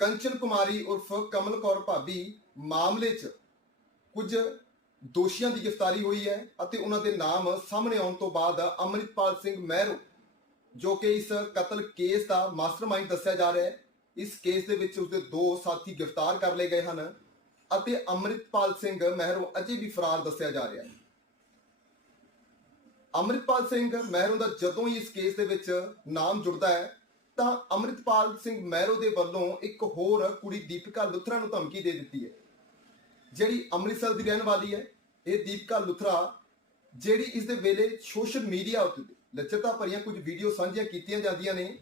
ਕੰਚਨ ਕੁਮਾਰੀ ਉਰਫ ਕਮਲ ਕੌਰ ਭਾਬੀ ਮਾਮਲੇ 'ਚ ਕੁਝ ਦੋਸ਼ੀਆਂ ਦੀ ਗ੍ਰਿਫਤਾਰੀ ਹੋਈ ਹੈ ਅਤੇ ਉਹਨਾਂ ਦੇ ਨਾਮ ਸਾਹਮਣੇ ਆਉਣ ਤੋਂ ਬਾਅਦ ਅਮਰਿਤਪਾਲ ਸਿੰਘ ਮਹਿਰੋ, ਜੋ ਕਿ ਇਸ ਕਤਲ ਕੇਸ ਦਾ ਮਾਸਟਰਮਾਈਂਡ ਦੱਸਿਆ ਜਾ ਰਿਹਾ ਹੈ, ਇਸ ਕੇਸ ਦੇ ਵਿੱਚ ਉਸਦੇ ਦੋ ਸਾਥੀ ਗ੍ਰਿਫਤਾਰ ਕਰ ਲਏ ਗਏ ਹਨ ਅਤੇ ਅਮਰਿਤਪਾਲ ਸਿੰਘ ਮਹਿਰੋ ਅਜੇ ਵੀ ਫਰਾਰ ਦੱਸਿਆ ਜਾ ਰਿਹਾ ਹੈ। ਅਮਰਿਤਪਾਲ ਸਿੰਘ ਮਹਿਰੋ ਦਾ ਜਦੋਂ ਹੀ ਇਸ ਕੇਸ ਦੇ ਵਿੱਚ ਨਾਮ ਜੁੜਦਾ ਹੈ ਤਾਂ ਅਮਰਿਤਪਾਲ ਸਿੰਘ ਮਹਿਰੋ ਦੇ ਵੱਲੋਂ ਇੱਕ ਹੋਰ ਕੁੜੀ ਦੀਪਿਕਾ ਲੁਥਰਾ ਨੂੰ ਧਮਕੀ ਦੇ ਦਿੱਤੀ ਹੈ। ਜਿਹੜੀ ਅੰਮ੍ਰਿਤਸਰ ਦੀ ਰਹਿਣ ਵਾਲੀ ਹੈ, ਇਹ ਦੀਪਿਕਾ ਲੁਥਰਾ, ਜਿਹੜੀ ਇਸ ਦੇ ਵੇਲੇ ਸੋਸ਼ਲ ਮੀਡੀਆ ਉੱਤੇ ਲੱਚਰਤਾ ਭਰੀਆਂ ਕੁਝ ਵੀਡੀਓ ਸਾਂਝੀਆਂ ਕੀਤੀਆਂ ਜਾਂਦੀਆਂ ਨੇ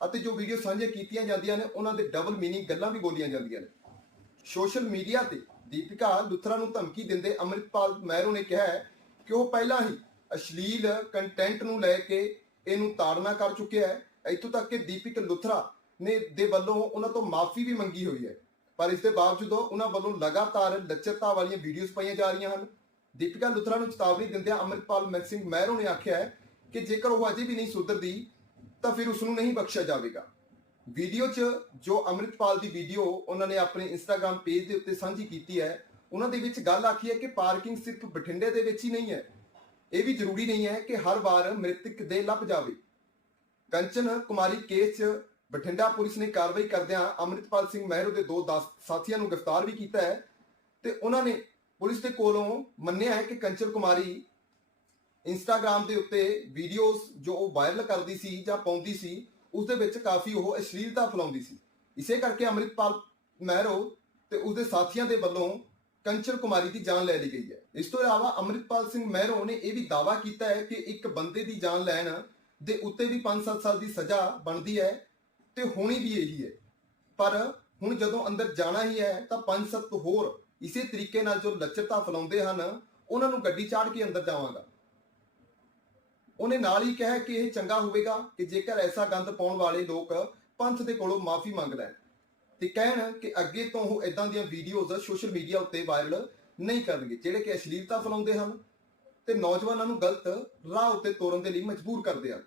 ਅਤੇ ਜੋ ਵੀਡੀਓ ਸਾਂਝੀਆਂ ਕੀਤੀਆਂ ਜਾਂਦੀਆਂ ਨੇ, ਉਹਨਾਂ ਦੇ ਡਬਲ ਮੀਨਿੰਗ ਗੱਲਾਂ ਵੀ ਬੋਲੀਆਂ ਜਾਂਦੀਆਂ ਨੇ। ਸੋਸ਼ਲ ਮੀਡੀਆ ਤੇ ਦੀਪਿਕਾ ਲੁਥਰਾ ਨੂੰ ਧਮਕੀ ਦਿੰਦੇ ਅਮਰਿਤਪਾਲ ਮਹਿਰੋ ਨੇ ਕਿਹਾ ਹੈ ਕਿ ਉਹ ਪਹਿਲਾਂ ਹੀ ਅਸ਼ਲੀਲ ਕੰਟੈਂਟ ਨੂੰ ਲੈ ਕੇ ਇਹਨੂੰ ਤਾੜਨਾ ਕਰ ਚੁੱਕਿਆ ਹੈ। ਇੱਥੋਂ ਤੱਕ ਕਿ ਦੀਪਿਕਾ ਲੁਥਰਾ ਨੇ ਦੇ ਵੱਲੋਂ ਉਹਨਾਂ ਤੋਂ ਮਾਫੀ ਵੀ ਮੰਗੀ ਹੋਈ ਹੈ। ਪਰ ਇਸ ਦੇ ਬਾਵਜੂਦ ਉਹਨਾਂ ਵੱਲੋਂ ਲਗਾਤਾਰ ਲੱਚਰਤਾ ਵਾਲੀਆਂ ਵੀਡੀਓਜ਼ ਪਾਈਆਂ ਜਾ ਰਹੀਆਂ ਹਨ। ਦੀਪਿਕਾ ਲੁਥਰਾ ਨੂੰ ਚੇਤਾਵਨੀ ਦਿੰਦਿਆਂ ਅਮਰਿਤਪਾਲ ਮੈ ਸਿੰਘ ਮਹਿਰੋ ਨੇ ਆਖਿਆ ਹੈ ਕਿ ਜੇਕਰ ਉਹ ਅਜੇ ਵੀ ਨਹੀਂ ਸੁਧਰਦੀ, ਤਾਂ ਫਿਰ ਉਸ ਨੂੰ ਨਹੀਂ ਬਖਸ਼ਿਆ ਜਾਵੇਗਾ। ਵੀਡੀਓ 'ਚ ਜੋ ਅਮਰਿਤਪਾਲ ਦੀ ਵੀਡੀਓ ਉਹਨਾਂ ਨੇ ਆਪਣੇ ਇੰਸਟਾਗ੍ਰam ਪੇਜ ਦੇ ਉੱਤੇ ਸਾਂਝੀ ਕੀਤੀ ਹੈ, ਉਹਨਾਂ ਦੇ ਵਿੱਚ ਗੱਲ ਆਖੀ ਹੈ ਕਿ ਪਾਰਕਿੰਗ ਸਿਰਫ ਬਠਿੰਡੇ ਦੇ ਵਿੱਚ ਹੀ ਨਹੀਂ ਹੈ। ਇਹ ਵੀ ਜ਼ਰੂਰੀ ਨਹੀਂ ਹੈ ਕਿ ਹਰ ਵਾਰ ਮ੍ਰਿਤਕ ਦੇ ਲੱਭ ਜਾਵੇ। ਕੰਚਨ ਕੁਮਾਰੀ ਕੇਸ 'ਚ ਬਠਿੰਡਾ ਪੁਲਿਸ ਨੇ ਕਾਰਵਾਈ ਕਰਦਿਆਂ ਅਮਰਿਤਪਾਲ ਸਿੰਘ ਮਹਿਰੋ ਦੇ ਦੋ ਸਾਥੀਆਂ ਨੂੰ ਗ੍ਰਿਫਤਾਰ ਵੀ ਕੀਤਾ ਹੈ ਤੇ ਉਹਨਾਂ ਨੇ ਪੁਲਿਸ ਦੇ ਕੋਲੋਂ ਮੰਨਿਆ ਹੈ ਕਿ ਕੰਚਨ ਕੁਮਾਰੀ ਇੰਸਟਾਗ੍ਰam ਦੇ ਉੱਤੇ ਵੀਡੀਓਜ਼ ਜੋ ਉਹ ਵਾਇਰਲ ਕਰਦੀ ਸੀ ਜਾਂ ਪਾਉਂਦੀ ਸੀ ਉਸ ਦੇ ਵਿੱਚ ਕਾਫੀ ਉਹ ਅਸ਼ਲੀਲਤਾ ਫੈਲਾਉਂਦੀ ਸੀ। ਇਸੇ ਕਰਕੇ ਅਮਰਿਤਪਾਲ ਮਹਿਰੋ ਤੇ ਉਸਦੇ ਸਾਥੀਆਂ ਦੇ ਵੱਲੋਂ ਕੰਚਨ ਕੁਮਾਰੀ ਦੀ ਜਾਨ ਲੈ ਲਈ ਗਈ ਹੈ। ਇਸ ਤੋਂ ਇਲਾਵਾ ਅਮਰਿਤਪਾਲ ਸਿੰਘ ਮਹਿਰੋ ਨੇ ਇਹ ਵੀ ਦਾਅਵਾ ਕੀਤਾ ਹੈ ਕਿ ਇੱਕ ਬੰਦੇ ਦੀ ਜਾਨ ਲੈਣ ਦੇ ਉੱਤੇ ਵੀ 5-7 ਸਾਲ ਦੀ ਸਜ਼ਾ ਬਣਦੀ ਹੈ ਤੇ ਹੋਣੀ ਵੀ ਇਹੀ ਹੈ। ਪਰ ਹੁਣ ਜਦੋਂ ਅੰਦਰ ਜਾਣਾ ਹੀ ਹੈ ਤਾਂ 5-7 ਹੋਰ ਇਸੇ ਤਰੀਕੇ ਨਾਲ ਜੋ ਲੱਚਰਤਾ ਫੈਲਾਉਂਦੇ ਹਨ, ਉਹਨਾਂ ਨੂੰ ਗੱਡੀ ਚਾੜ ਕੇ ਅੰਦਰ ਜਾਵਾਂਗਾ। ਉਹਨੇ ਨਾਲ ਹੀ ਕਿਹਾ ਕਿ ਇਹ ਚੰਗਾ ਹੋਵੇਗਾ ਕਿ ਜੇਕਰ ਐਸਾ ਗੰਦ ਪਾਉਣ ਵਾਲੇ ਲੋਕ ਪੰਥ ਦੇ ਕੋਲੋਂ ਮਾਫੀ ਮੰਗ ਲੈਣ ਤੇ ਕਹਿਣ ਕਿ ਅੱਗੇ ਤੋਂ ਉਹ ਇਦਾਂ ਦੀਆਂ ਵੀਡੀਓਜ਼ ਸੋਸ਼ਲ ਮੀਡੀਆ ਉੱਤੇ ਵਾਇਰਲ ਨਹੀਂ ਕਰਨਗੇ, ਜਿਹੜੇ ਕਿ ਅਸ਼ਲੀਲਤਾ ਫੈਲਾਉਂਦੇ ਹਨ। ਤੇ ਨੌਜਵਾਨਾਂ ਨੂੰ ਗਲਤ ਰਾਹ ਉੱਤੇ ਤੋਰਨ ਦੇ ਲਈ ਮਜਬੂਰ ਕਰਦੇ ਹਨ